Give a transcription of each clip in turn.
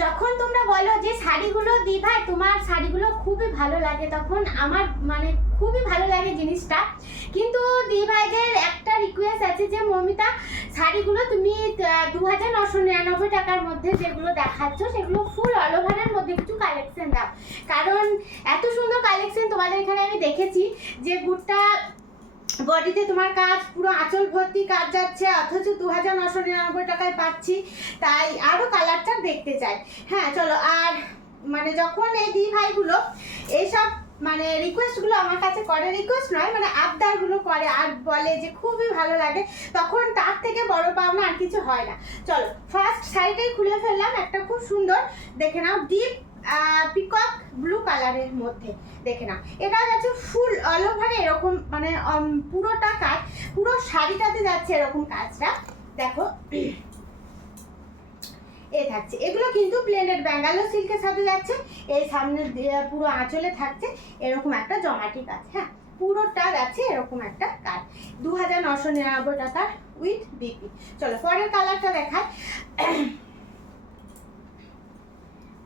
যখন তোমরা বলো যে শাড়িগুলো দি ভাই তোমার শাড়িগুলো খুবই ভালো লাগে, তখন আমার মানে খুবই ভালো লাগে জিনিসটা। কিন্তু দি ভাইদের একটা রিকোয়েস্ট আছে যে মমিতা শাড়িগুলো তুমি 2999 টাকার মধ্যে যেগুলো দেখাচ্ছ সেগুলো ফুল অল ওভারের মধ্যে কিছু কালেকশন দাও, কারণ এত সুন্দর কালেকশন তোমাদের এখানে আমি দেখেছি যে গুড়টা বডিতে তোমার কাজ পুরো আঁচল ভর্তি কাজ যাচ্ছে, অথচ 2999 টাকায় পাচ্ছি, তাই আরও কালারটা দেখতে চাই। হ্যাঁ চলো, আর মানে যখন এই দি ভাইগুলো এইসব মানে রিকোয়েস্টগুলো আমার কাছে করে, রিকোয়েস্ট নয় মানে আবদারগুলো করে আর বলে যে খুবই ভালো লাগে, তখন তার থেকে বড় পাওনা আর কিছু হয় না। চলো ফার্স্ট শাড়িটাই খুলে ফেললাম, একটা খুব সুন্দর দেখে নাও ডিপ পিকক ব্লু কালারের মধ্যে, দেখে নাও এটা যাচ্ছে ফুল অল ওভারে এরকম মানে পুরোটা কাজ, পুরো শাড়িটাতে যাচ্ছে এরকম কাজটা। দেখো এ থাকছে, এগুলো কিন্তু প্লেনের ব্যাঙ্গালোর সিল্কের সাথে যাচ্ছে, এই সামনে পুরো আঁচলে থাকছে এরকম একটা জমাটি কাজ। হ্যাঁ পুরোটা যাচ্ছে এরকম একটা কাজ, 2999 টাকার উইথ বিপি। চলো পরের কালারটা দেখায়।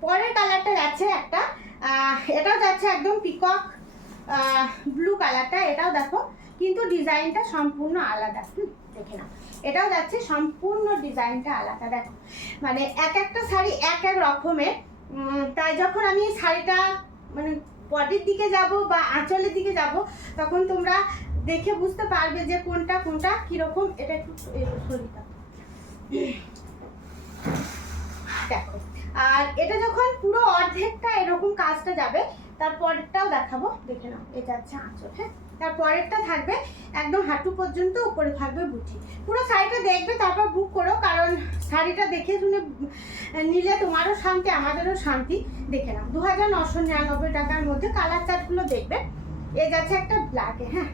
পরের কালারটা যাচ্ছে একটা এটাও যাচ্ছে একদম পিকক ব্লু কালারটা, এটাও দেখো কিন্তু ডিজাইনটা সম্পূর্ণ আলাদা। দেখে নাও এটাও যাচ্ছে সম্পূর্ণ ডিজাইনটা আলাদা। দেখো মানে এক একটা শাড়ি এক এক রকমের, তাই যখন আমি শাড়িটা মানে বডির দিকে যাব বা আঁচলের দিকে যাব তখন তোমরা দেখে বুঝতে পারবে যে কোনটা কোনটা কীরকম। এটা একটু শরীরটা দেখো, আর এটা যখন পুরো অর্ধেকটা এরকম কাজটা যাবে, তারপরেরটাও দেখাবো, দেখে নাও এটা যাচ্ছে আঁচল। হ্যাঁ তারপরেরটা থাকবে একদম হাঁটু পর্যন্ত, উপরে থাকবে বুটি। পুরো শাড়িটা দেখবে তারপর বুক করো, কারণ শাড়িটা দেখে শুনে নিলে তোমারও শান্তি আমাদেরও শান্তি। দেখে নাও 2999 টাকার মধ্যে কালার চার্টগুলো দেখবে। এ যাচ্ছে একটা ব্ল্যাকে। হ্যাঁ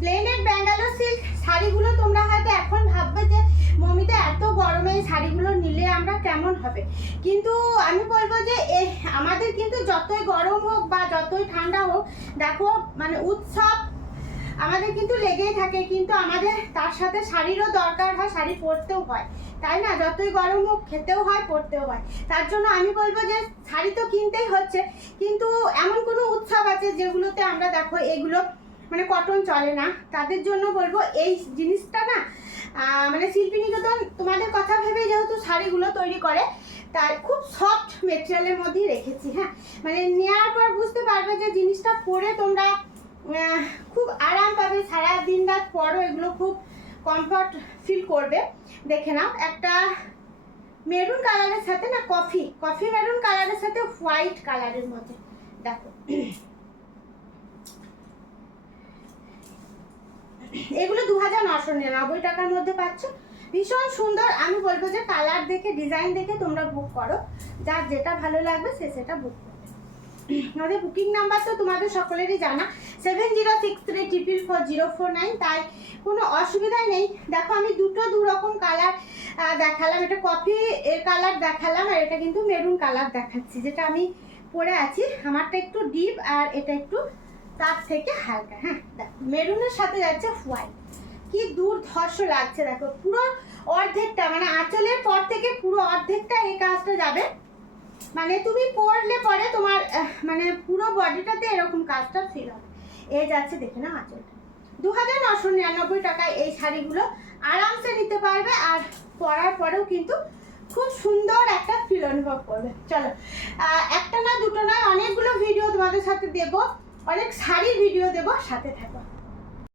প্লেনের ব্যাঙ্গালোর সিল্ক শাড়িগুলো তোমরা হয়তো এখন ভাববে যে মমিতা এত গরমে এই শাড়িগুলো নিলে আমরা কেমন হবে, কিন্তু আমি বলবো যে আমাদের কিন্তু যতই গরম হোক বা যতই ঠান্ডা হোক, দেখো মানে উৎসব আমাদের কিন্তু লেগেই থাকে, কিন্তু আমাদের তার সাথে শাড়িরও দরকার হয়, শাড়ি পরতেও হয়, তাই না? যতই গরম হোক খেতেও হয় পরতেও হয়, তার জন্য আমি বলবো যে শাড়ি তো কিনতেই হচ্ছে, কিন্তু এমন কোনো উৎসব আছে যেগুলোতে আমরা দেখো এগুলো মানে কটন চলে না, তাদের জন্য বলবো এই জিনিসটা না মানে শিল্পী নিকেতন তোমাদের কথা ভেবেই যেহেতু শাড়িগুলো তৈরি করে, তাই খুব সফট মেটেরিয়ালের মধ্যেই রেখেছি। হ্যাঁ মানে নেওয়ার পর বুঝতে পারবে যে জিনিসটা পরে তোমরা খুব আরাম পাবে, সারা দিন রাত পরও এগুলো খুব কমফর্ট ফিল করবে। দেখে নাও একটা মেরুন কালারের সাথে না কফি মেরুন কালারের সাথে হোয়াইট কালারের মধ্যে, দেখো এগুলো 2999 টাকার মধ্যে পাচ্ছ, ভীষণ সুন্দর। আমি বলবো যে কালার দেখে ডিজাইন দেখে তোমরা বুক করো, যার যেটা ভালো লাগবে সে সেটা বুক করবে। আমাদের বুকিং নাম্বার তো তোমাদের সকলেরই জানা 7063444049, তাই কোনো অসুবিধাই নেই। দেখো আমি দু রকম কালার দেখালাম, এটা কফি এর কালার দেখালাম আর এটা কিন্তু মেরুন কালার দেখাচ্ছি, যেটা আমি পরে আছি। আমারটা একটু ডিপ আর এটা একটু তার থেকে হালকা। হ্যাঁ দেখো মেরুনের সাথে যাচ্ছে হোয়াইট, কি দুর্ধর্ষ লাগছে। দেখো পুরো অর্ধেকটা মানে আঁচলের পর থেকে পুরো অর্ধেকটা এই কাজটা যাবে, মানে তুমি পরলে পরে তোমার মানে পুরো বডিটাতে এরকম কাজটা ফিল হবে। এ যাচ্ছে দেখে না আঁচলটা, 2999 টাকায় এই শাড়িগুলো আরামসে নিতে পারবে, আর পরার পরেও কিন্তু খুব সুন্দর একটা ফিল অনুভব করবে। চলো একটা না দুটো নয় অনেকগুলো ভিডিও তোমাদের সাথে দেবো, অনেক শাড়ির ভিডিও দেবো, সাথে থাকো।